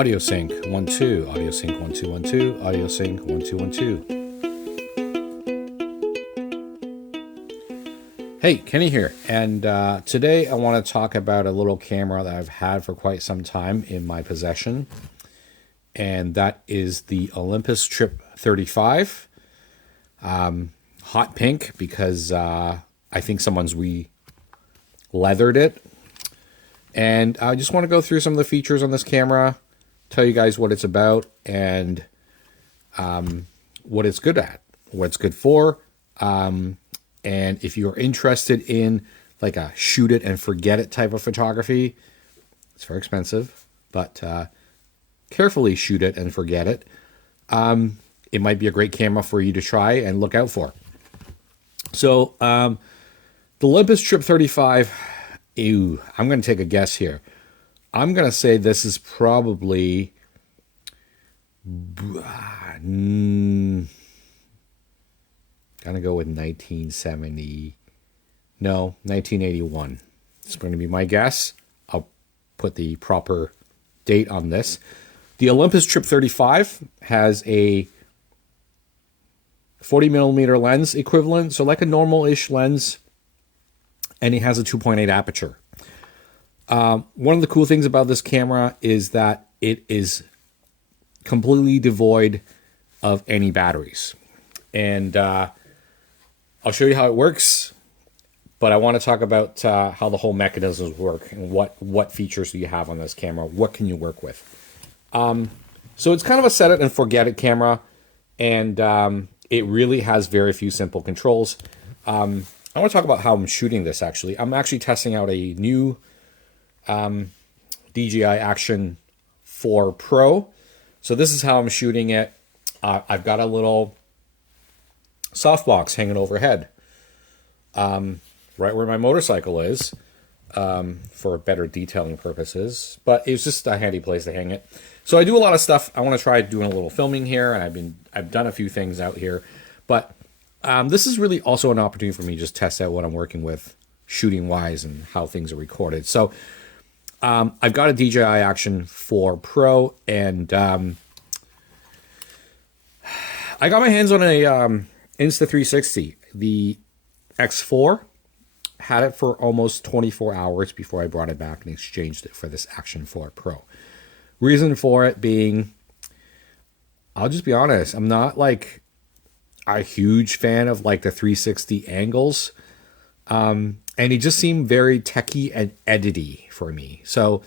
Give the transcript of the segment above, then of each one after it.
Audio sync 1 2, audio sync 1 2 1 2, audio sync 1 2 1 2. Hey, Kenny here, and today I want to talk about a little camera that I've had for quite some time in my possession, and that is the Olympus Trip 35. Hot pink because I think someone's re-leathered it, and I just want to go through some of the features on this camera, tell you guys what it's about, and what it's good at, what it's good for. And if you're interested in like a shoot it and forget it type of photography, it's very expensive, but carefully shoot it and forget it. It might be a great camera for you to try and look out for. So the Olympus Trip 35, I'm going to take a guess here. I'm going to say this is probably gonna go with 1970. No, 1981. It's going to be my guess. I'll put the proper date on this. The Olympus Trip 35 has a 40 millimeter lens equivalent, so like a normal-ish lens, and it has a 2.8 aperture. One of the cool things about this camera is that it is completely devoid of any batteries. And I'll show you how it works, but I want to talk about how the whole mechanisms work and what features do you have on this camera. What can you work with? So it's kind of a set it and forget it camera, and it really has very few simple controls. I want to talk about how I'm shooting this, actually. I'm actually testing out a new DJI Action 4 Pro. So this is how I'm shooting it. I've got a little softbox hanging overhead, right where my motorcycle is, for better detailing purposes, but it's just a handy place to hang it. So I do a lot of stuff. I want to try doing a little filming here, and I've done a few things out here, but this is really also an opportunity for me to just test out what I'm working with shooting wise and how things are recorded. So I've got a DJI Action 4 Pro, and I got my hands on a Insta360. The X4 had it for almost 24 hours before I brought it back and exchanged it for this Action 4 Pro. Reason for it being, I'll just be honest, I'm not like a huge fan of like the 360 angles. And it just seemed very techy and edity for me. So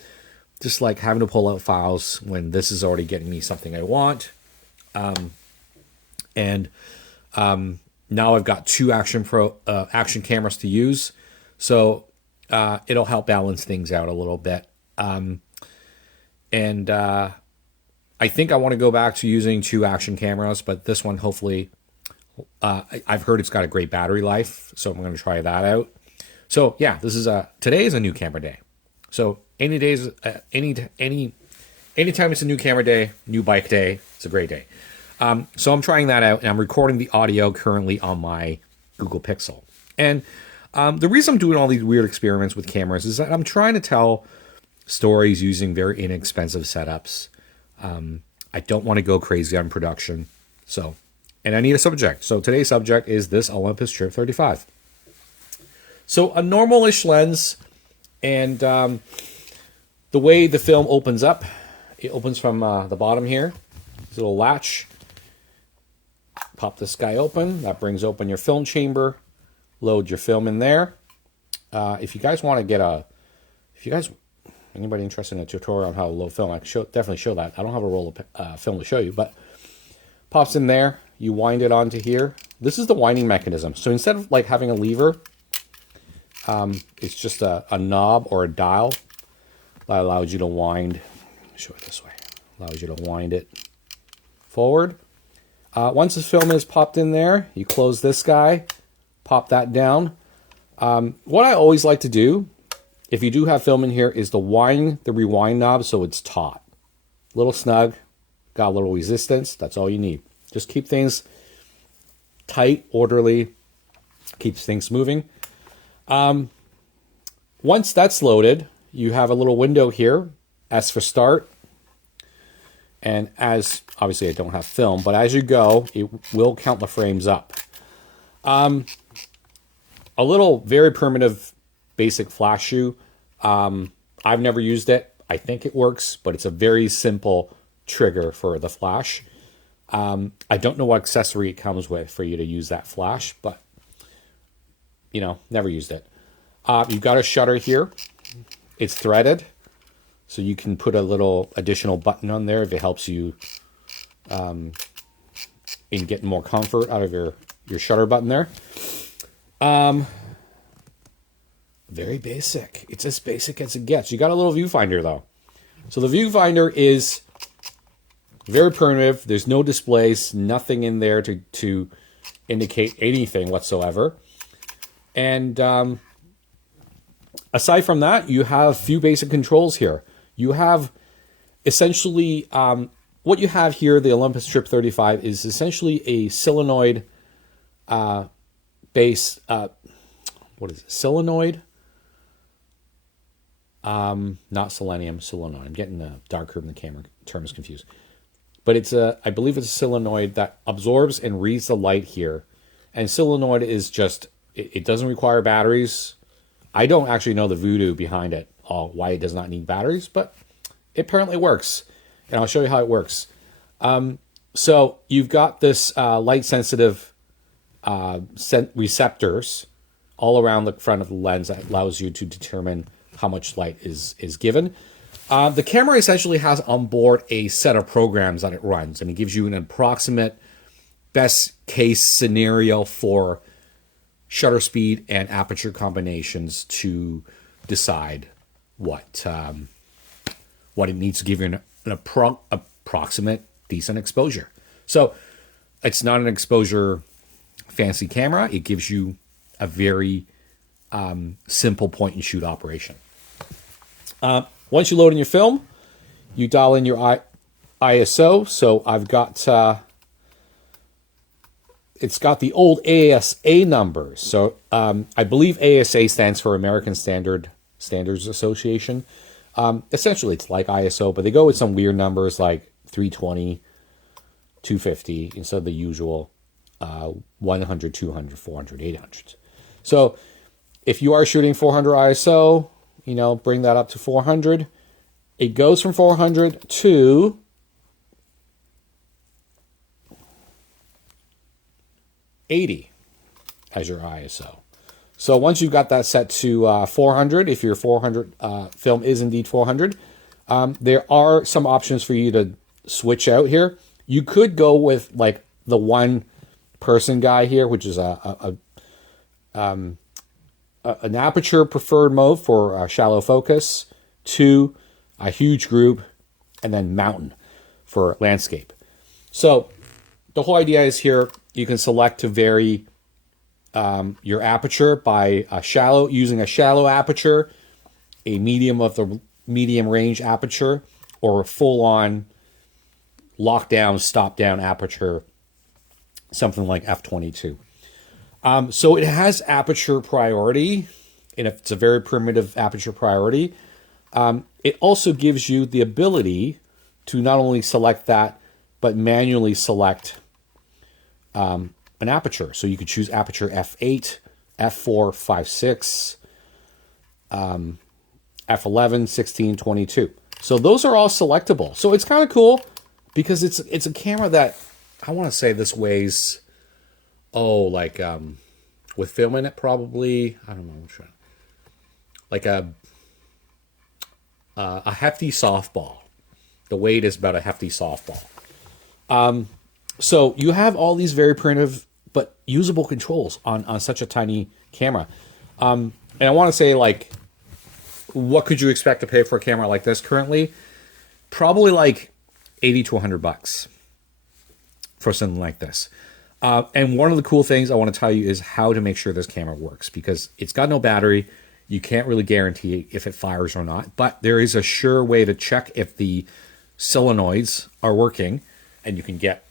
just like having to pull out files when this is already getting me something I want. Now I've got two action cameras to use, so it'll help balance things out a little bit. I think I want to go back to using two action cameras, but this one hopefully, I've heard it's got a great battery life, so I'm going to try that out. So yeah, today is a new camera day. So anytime it's a new camera day, new bike day, it's a great day. So I'm trying that out, and I'm recording the audio currently on my Google Pixel. And the reason I'm doing all these weird experiments with cameras is that I'm trying to tell stories using very inexpensive setups. I don't want to go crazy on production. And I need a subject. So today's subject is this Olympus Trip 35. So a normal-ish lens, and the way the film opens up, it opens from the bottom here. This little latch. Pop this guy open. That brings open your film chamber. Load your film in there. If you guys want to anybody interested in a tutorial on how to load film, I can definitely show that. I don't have a roll of film to show you, but pops in there. You wind it onto here. This is the winding mechanism. So instead of like having a lever, it's just a knob or a dial that allows you to wind. Show it this way. Allows you to wind it forward. Once the film is popped in there, you close this guy, pop that down. What I always like to do, if you do have film in here, is to wind the rewind knob so it's taut. Little snug, got a little resistance, that's all you need. Just keep things tight, orderly, keeps things moving. Once that's loaded, you have a little window here, S for start. And as, obviously I don't have film, but as you go, it will count the frames up. A little very primitive basic flash shoe. I've never used it. I think it works, but it's a very simple trigger for the flash. I don't know what accessory it comes with for you to use that flash, but, you know, never used it. You've got a shutter here. It's threaded, so you can put a little additional button on there if it helps you in getting more comfort out of your shutter button there. Very basic. It's as basic as it gets. You got a little viewfinder though. So the viewfinder is very primitive. There's no displays, nothing in there to indicate anything whatsoever. And aside from that, you have a few basic controls here. You have essentially, what you have here, the Olympus Trip 35, is essentially a solenoid base, what is it? Solenoid? Not selenium, solenoid. I'm getting the darkroom and the camera terms confused. But it's I believe it's a solenoid that absorbs and reads the light here. And solenoid is just, it doesn't require batteries. I don't actually know the voodoo behind it, why it does not need batteries, but it apparently works. And I'll show you how it works. So you've got this light sensitive receptors all around the front of the lens that allows you to determine how much light is given. The camera essentially has on board a set of programs that it runs, and it gives you an approximate best case scenario for shutter speed and aperture combinations to decide what it needs to give you an approximate decent exposure. So it's not an exposure fancy camera. It gives you a very simple point and shoot operation. Once you load in your film, you dial in your ISO. So I've got, it's got the old ASA numbers. So I believe ASA stands for American Standards Association. Essentially, it's like ISO, but they go with some weird numbers like 320, 250 instead of the usual 100, 200, 400, 800. So if you are shooting 400 ISO, you know, bring that up to 400. It goes from 400 to 80 as your ISO. So once you've got that set to 400, if your 400 film is indeed 400, there are some options for you to switch out here. You could go with like the one person guy here, which is an aperture preferred mode for shallow focus, to a huge group, and then mountain for landscape. So the whole idea is here you can select to vary your aperture by using a shallow aperture, a medium of the medium range aperture, or a full-on lockdown, stop-down aperture, something like f/22. So it has aperture priority, and if it's a very primitive aperture priority, it also gives you the ability to not only select that, but manually select an aperture. So you could choose aperture f8, f4, 5.6, f11, 16, 22. So those are all selectable. So it's kind of cool because it's a camera that, I want to say this weighs, like with film in it, probably, I don't know, like a hefty softball. The weight is about a hefty softball. So you have all these very primitive but usable controls on such a tiny camera. And I want to say, like, what could you expect to pay for a camera like this currently? Probably like $80 to $100 for something like this. And one of the cool things I want to tell you is how to make sure this camera works, because it's got no battery. You can't really guarantee if it fires or not, but there is a sure way to check if the solenoids are working, and you can get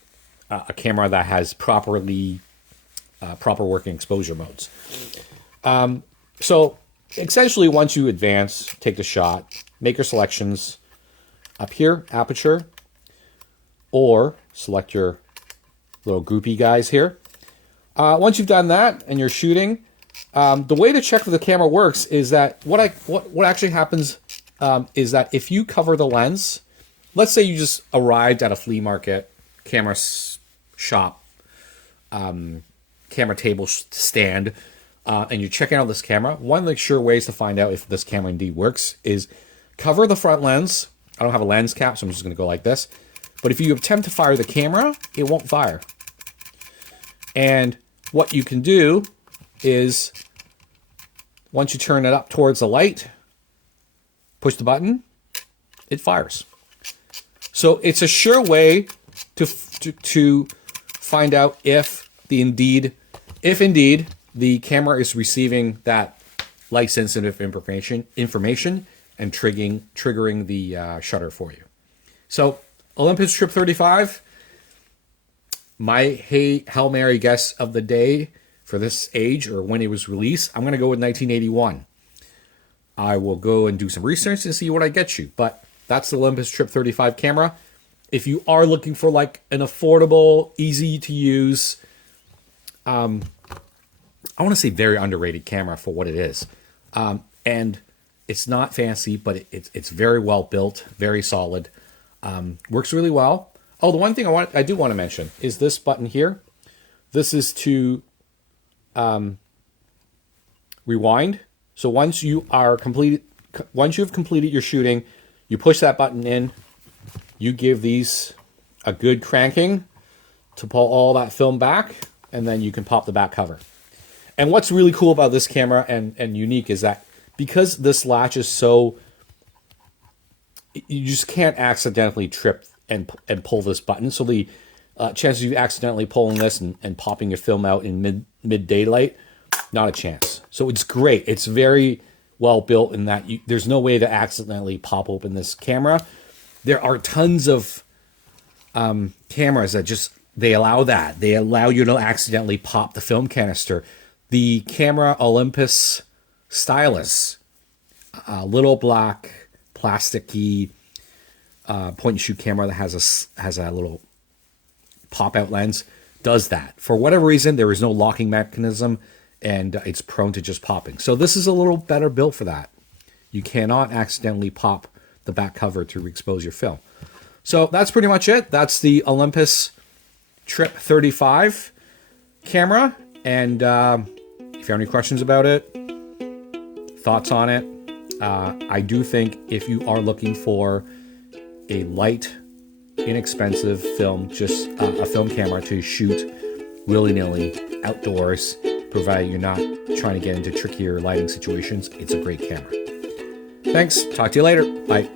a camera that has proper working exposure modes. So essentially, once you advance, take the shot, make your selections. Up here, aperture, or select your little groupie guys here. Once you've done that and you're shooting, the way to check if the camera works is that what actually happens is that if you cover the lens, let's say you just arrived at a flea market, camera shop, camera table stand, and you're checking out this camera, one of the sure ways to find out if this camera indeed works is cover the front lens. I don't have a lens cap, so I'm just going to go like this. But if you attempt to fire the camera, it won't fire. And what you can do is, once you turn it up towards the light, push the button, it fires. So it's a sure way to find out if indeed the camera is receiving that light sensitive information and triggering the shutter for you. So Olympus Trip 35, my Hail Mary guess of the day for this age or when it was released, I'm going to go with 1981. I will go and do some research and see what I get you. But that's the Olympus Trip 35 camera. If you are looking for like an affordable, easy to use, I want to say very underrated camera for what it is. And it's not fancy, but it's very well built, very solid. Works really well. Oh, the one thing I do want to mention is this button here. This is to rewind. So once you've completed your shooting, you push that button in. You give these a good cranking to pull all that film back, and then you can pop the back cover. And what's really cool about this camera and unique is that because this latch is so, you just can't accidentally trip and pull this button. So the chances of you accidentally pulling this and popping your film out in mid daylight, not a chance. So it's great. It's very well built in that there's no way to accidentally pop open this camera. There are tons of cameras that they allow that. They allow you to accidentally pop the film canister. The camera Olympus Stylus, little black plasticky point and shoot camera that has a little pop out lens, does that. For whatever reason, there is no locking mechanism and it's prone to just popping. So this is a little better built for that. You cannot accidentally pop the back cover to expose your film. So that's pretty much it. That's the Olympus Trip 35 camera. And if you have any questions about it, thoughts on it, I do think if you are looking for a light, inexpensive film, just a film camera to shoot willy-nilly outdoors, provided you're not trying to get into trickier lighting situations, it's a great camera. Thanks. Talk to you later. Bye.